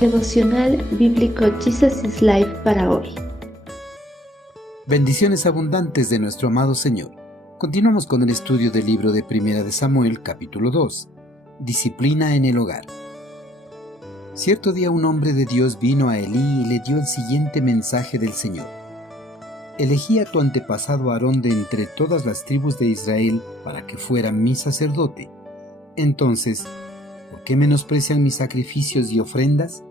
Devocional bíblico Jesus is Life para hoy. Bendiciones abundantes de nuestro amado Señor. Continuamos con el estudio del libro de Primera de Samuel, capítulo 2. Disciplina en el hogar. Cierto día un hombre de Dios vino a Elí y le dio el siguiente mensaje del Señor. Elegí a tu antepasado Aarón de entre todas las tribus de Israel para que fuera mi sacerdote. Entonces, ¿por qué menosprecian mis sacrificios y ofrendas?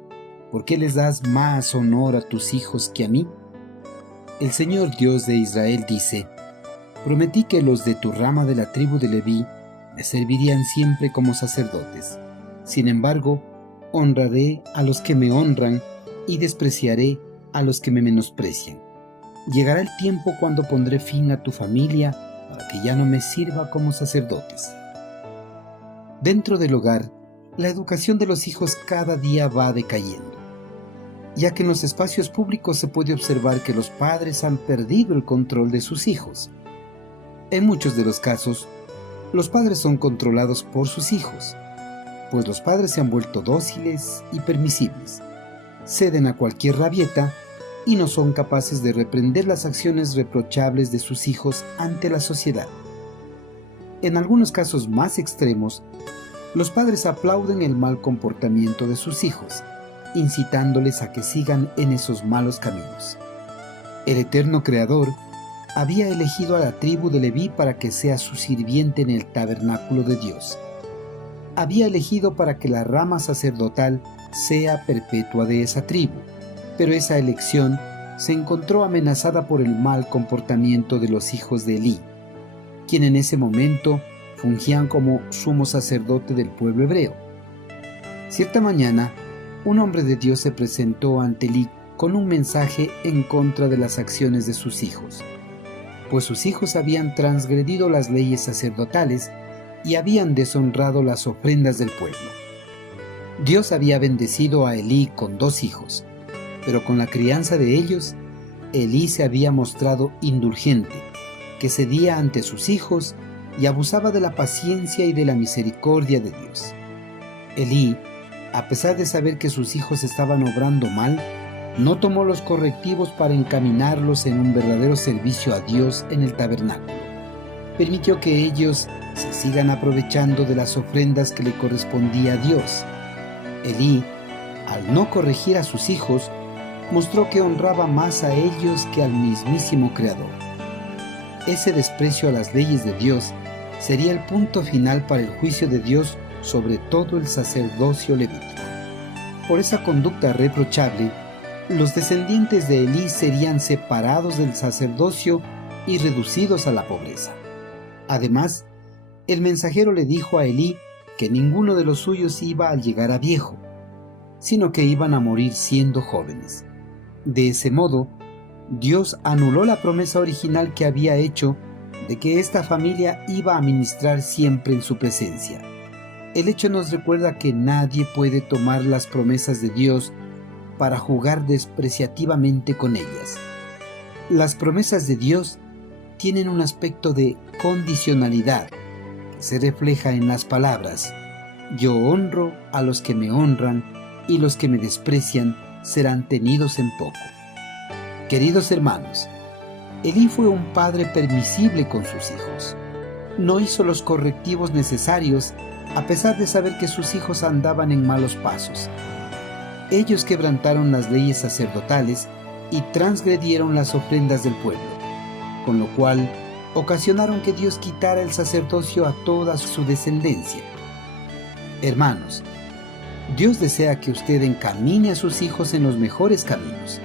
¿Por qué les das más honor a tus hijos que a mí? El Señor Dios de Israel dice: prometí que los de tu rama de la tribu de Leví me servirían siempre como sacerdotes. Sin embargo, honraré a los que me honran y despreciaré a los que me menosprecian. Llegará el tiempo cuando pondré fin a tu familia para que ya no me sirva como sacerdotes. Dentro del hogar, la educación de los hijos cada día va decayendo, ya que en los espacios públicos se puede observar que los padres han perdido el control de sus hijos. En muchos de los casos, los padres son controlados por sus hijos, pues los padres se han vuelto dóciles y permisibles, ceden a cualquier rabieta y no son capaces de reprender las acciones reprochables de sus hijos ante la sociedad. En algunos casos más extremos, los padres aplauden el mal comportamiento de sus hijos, incitándoles a que sigan en esos malos caminos. El eterno Creador había elegido a la tribu de Leví para que sea su sirviente en el tabernáculo de Dios. Había elegido para que la rama sacerdotal sea perpetua de esa tribu, pero esa elección se encontró amenazada por el mal comportamiento de los hijos de Elí, quien en ese momento fungían como sumo sacerdote del pueblo hebreo. Cierta mañana, un hombre de Dios se presentó ante Elí con un mensaje en contra de las acciones de sus hijos, pues sus hijos habían transgredido las leyes sacerdotales y habían deshonrado las ofrendas del pueblo. Dios había bendecido a Elí con 2 hijos, pero con la crianza de ellos, Elí se había mostrado indulgente, que cedía ante sus hijos y abusaba de la paciencia y de la misericordia de Dios. Elí, a pesar de saber que sus hijos estaban obrando mal, no tomó los correctivos para encaminarlos en un verdadero servicio a Dios en el tabernáculo. Permitió que ellos se sigan aprovechando de las ofrendas que le correspondía a Dios. Elí, al no corregir a sus hijos, mostró que honraba más a ellos que al mismísimo Creador. Ese desprecio a las leyes de Dios sería el punto final para el juicio de Dios sobre todo el sacerdocio levítico. Por esa conducta reprochable, los descendientes de Elí serían separados del sacerdocio y reducidos a la pobreza. Además, el mensajero le dijo a Elí que ninguno de los suyos iba a llegar a viejo, sino que iban a morir siendo jóvenes. De ese modo, Dios anuló la promesa original que había hecho de que esta familia iba a ministrar siempre en su presencia. El hecho nos recuerda que nadie puede tomar las promesas de Dios para jugar despreciativamente con ellas. Las promesas de Dios tienen un aspecto de condicionalidad que se refleja en las palabras: yo honro a los que me honran y los que me desprecian serán tenidos en poco. Queridos hermanos, Elí fue un padre permisible con sus hijos. No hizo los correctivos necesarios a pesar de saber que sus hijos andaban en malos pasos. Ellos quebrantaron las leyes sacerdotales y transgredieron las ofrendas del pueblo, con lo cual ocasionaron que Dios quitara el sacerdocio a toda su descendencia. Hermanos, Dios desea que usted encamine a sus hijos en los mejores caminos.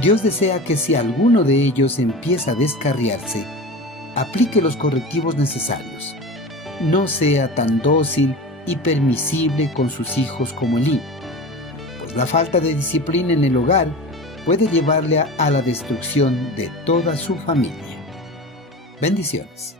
Dios desea que si alguno de ellos empieza a descarriarse, aplique los correctivos necesarios. No sea tan dócil y permisible con sus hijos como Elí, pues la falta de disciplina en el hogar puede llevarle a la destrucción de toda su familia. Bendiciones.